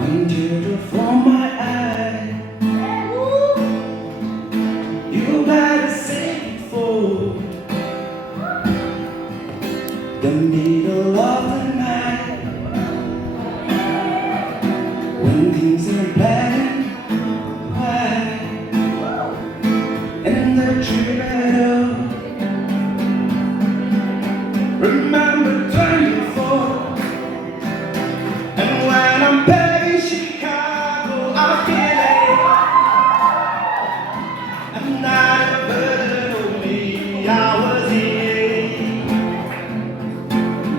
One teardrop from my eye, you gotta save it for the middle of the night, when things are black and white, and the troubadour. Remember 24, and when I'm back in Chicago, I feel it. I'm not a burden of me. I was here.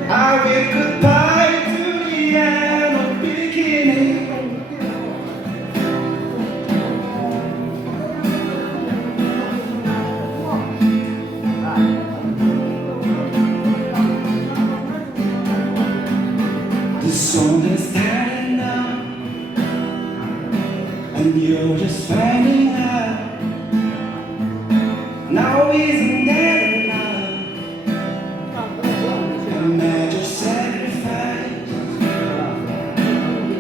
I wave goodbye to the end of beginning. The song is starting now, and you're just finding out. Now isn't that enough? A major sacrifice,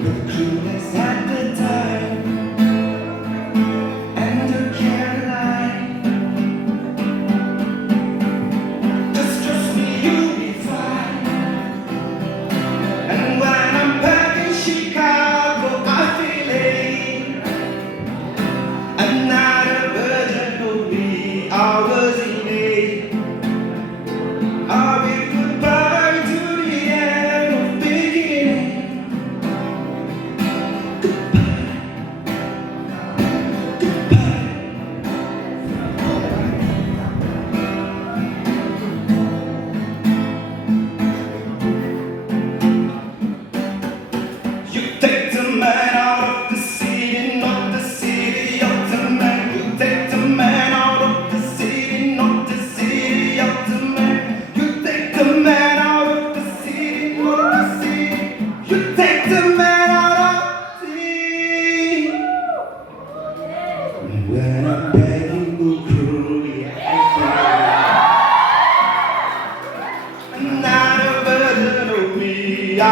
but clueless at the time, and the Caroline. Just trust me, you'll be fine. And when I'm back in Chicago, I feel it. I'm not a virgin, no me. I was in it. I will goodbye to the end of beginning. Goodbye, goodbye. You take the man out of the city, not the city of the man. You take the man out of the city, not the city of the man. You take the man out of the city, not the city. You take the man out of the city. When I'm begging you cruel, yeah, I'm not a burden of me. I